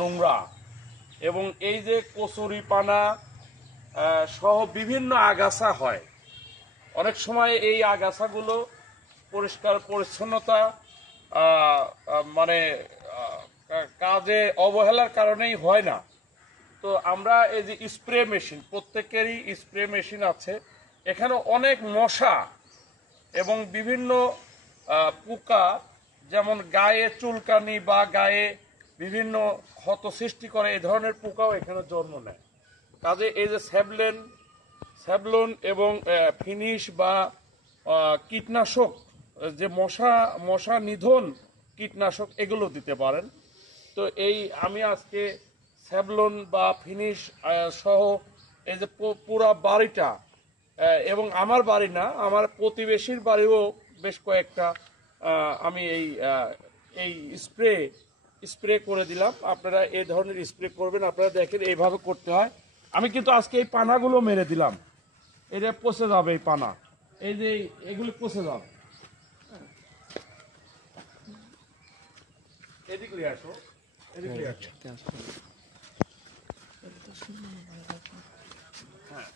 নোংরা এবং এই যে কচুরিপানা সহ বিভিন্ন আগাছা হয়, অনেক সময় এই আগাছাগুলো পরিষ্কার পরিচ্ছন্নতা মানে কাজে অবহেলার কারণেই হয় না। তো আমরা এই যে স্প্রে মেশিন, প্রত্যেকেরই স্প্রে মেশিন আছে, এখানে অনেক মশা এবং বিভিন্ন পোকা, যেমন গায়ে চুলকানি বা গায়ে বিভিন্ন ক্ষত সৃষ্টি করে, এই ধরনের পোকাও এখানে জন্ম নেয়। কাজে এই যে স্যাভলন এবং ফিনিশ বা কীটনাশক, যে মশা নিধন কীটনাশক, এগুলো দিতে পারেন। তো এই আমি আজকে স্যাভলন বা ফিনিশ সহ এই যে পুরা বাড়িটা, এবং আমার বাড়ি না, আমার প্রতিবেশীর বাড়িও বেশ কয়েকটা আমি এই স্প্রে করে দিলাম। আপনারা এই ধরনের স্প্রে করবেন। আপনারা দেখেন এইভাবে করতে হয়। আমি কিন্তু আজকে এই পানাগুলো মেরে দিলাম, এটা পচে যাবে। এই পানা, এই যে এগুলি পচে যাবে। এদিকে আসো, এদিকে আসো। হ্যাঁ,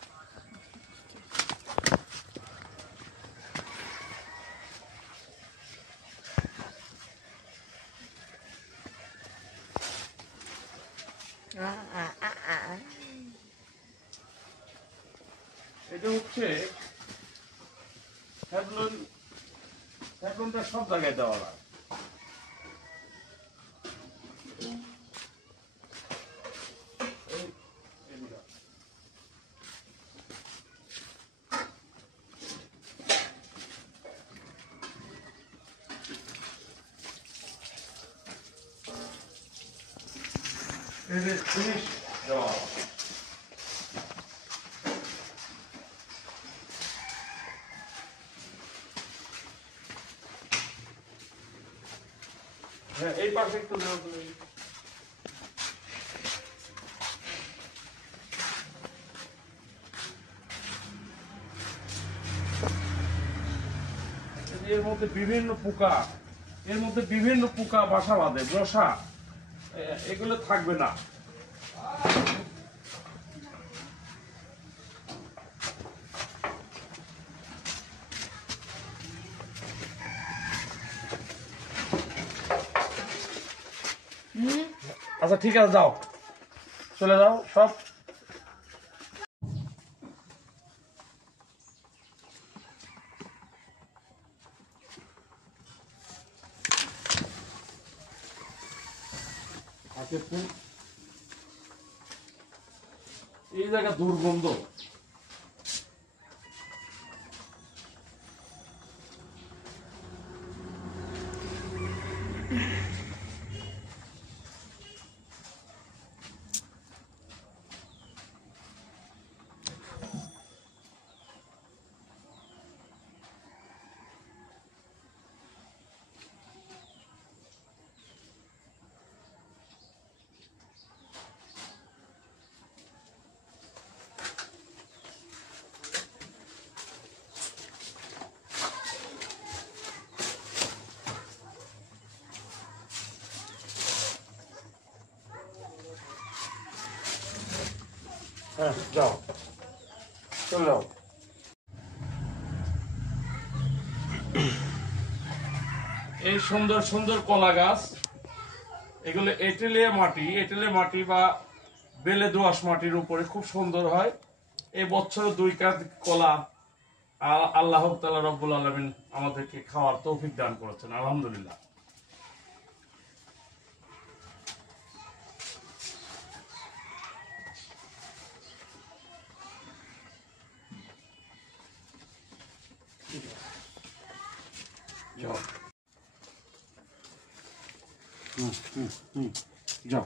এটা হচ্ছে স্যাভলনটা সব জায়গায় দেওয়া লাগে। এই যে ফিনিশ দেওয়া হয়। হ্যাঁ, এই পাশে একটু দেওয়া হবে। এর মধ্যে বিভিন্ন পোকা বাসা বাঁধে, মশা এগুলো থাকবে না। আচ্ছা ঠিক আছে, যাও, চলে যাও সব। এই জায়গা দুর্গন্ধ। হ্যাঁ, যাও, চলে যাও। এই সুন্দর সুন্দর কলা গাছ, এগুলো এঁটেলে মাটি বা বেলে দোআঁশ মাটির উপরে খুব সুন্দর হয়। এই বছর 2 কাঁধ কলা আল্লাহ তাআলা রব্বুল আলামিন আমাদেরকে খাওয়ার তৌফিক দান করেছেন, আলহামদুলিল্লাহ। যাও, যাও।